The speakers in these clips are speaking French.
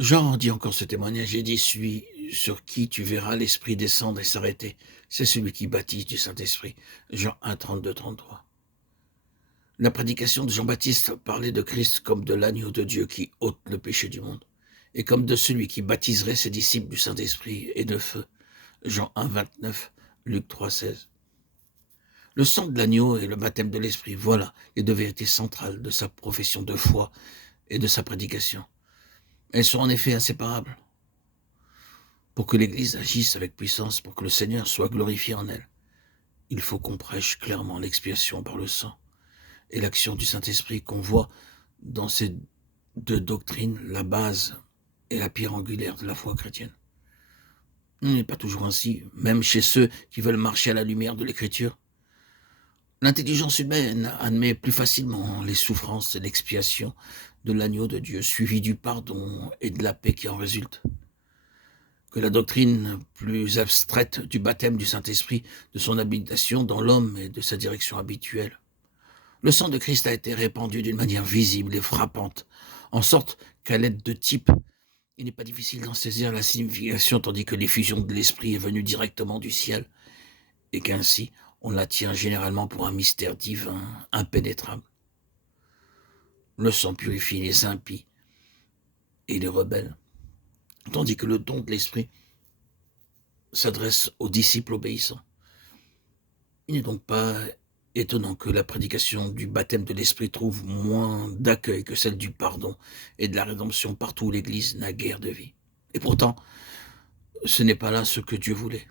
Jean dit encore ce témoignage et dit: «Celui sur qui tu verras l'Esprit descendre et s'arrêter, c'est celui qui baptise du Saint-Esprit». Jean 1, 32-33. La prédication de Jean-Baptiste parlait de Christ comme de l'agneau de Dieu qui ôte le péché du monde, et comme de celui qui baptiserait ses disciples du Saint-Esprit et de feu. Jean 1, 29, Luc 3, 16. Le sang de l'agneau et le baptême de l'Esprit, voilà les deux vérités centrales de sa profession de foi et de sa prédication. Elles sont en effet inséparables. Pour que l'Église agisse avec puissance, pour que le Seigneur soit glorifié en elle, il faut qu'on prêche clairement l'expiation par le sang et l'action du Saint-Esprit, qu'on voit dans ces deux doctrines la base et la pierre angulaire de la foi chrétienne. Il n'est pas toujours ainsi, même chez ceux qui veulent marcher à la lumière de l'Écriture. L'intelligence humaine admet plus facilement les souffrances et l'expiation de l'agneau de Dieu, suivi du pardon et de la paix qui en résulte, que la doctrine plus abstraite du baptême du Saint-Esprit, de son habitation dans l'homme et de sa direction habituelle. Le sang de Christ a été répandu d'une manière visible et frappante, en sorte qu'à l'aide de types, il n'est pas difficile d'en saisir la signification, tandis que l'effusion de l'Esprit est venue directement du ciel, et qu'ainsi on la tient généralement pour un mystère divin, impénétrable. Le sang purifie les impies et les rebelles, tandis que le don de l'Esprit s'adresse aux disciples obéissants. Il n'est donc pas étonnant que la prédication du baptême de l'Esprit trouve moins d'accueil que celle du pardon et de la rédemption partout où l'Église n'a guère de vie. Et pourtant, ce n'est pas là ce que Dieu voulait.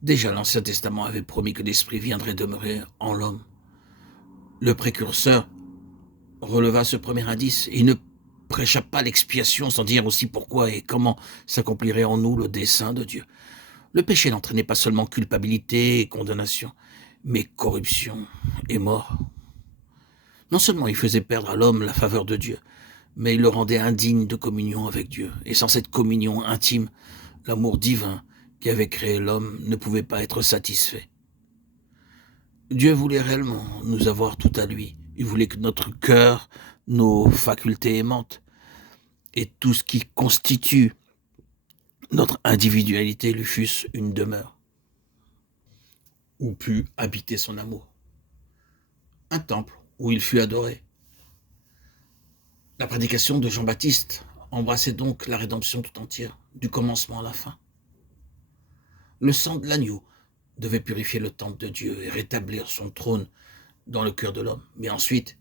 Déjà, l'Ancien Testament avait promis que l'Esprit viendrait demeurer en l'homme. Le précurseur releva ce premier indice. Il ne prêcha pas l'expiation sans dire aussi pourquoi et comment s'accomplirait en nous le dessein de Dieu. Le péché n'entraînait pas seulement culpabilité et condamnation, mais corruption et mort. Non seulement il faisait perdre à l'homme la faveur de Dieu, mais il le rendait indigne de communion avec Dieu. Et sans cette communion intime, l'amour divin qui avait créé l'homme ne pouvait pas être satisfait. Dieu voulait réellement nous avoir tout à lui. Il voulait que notre cœur, nos facultés aimantes et tout ce qui constitue notre individualité lui fussent une demeure, où put habiter son amour. Un temple où il fut adoré. La prédication de Jean-Baptiste embrassait donc la rédemption tout entière, du commencement à la fin. Le sang de l'agneau devait purifier le temple de Dieu et rétablir son trône dans le cœur de l'homme. Mais ensuite,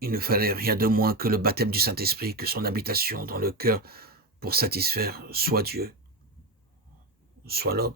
il ne fallait rien de moins que le baptême du Saint-Esprit, que son habitation dans le cœur pour satisfaire soit Dieu, soit l'homme.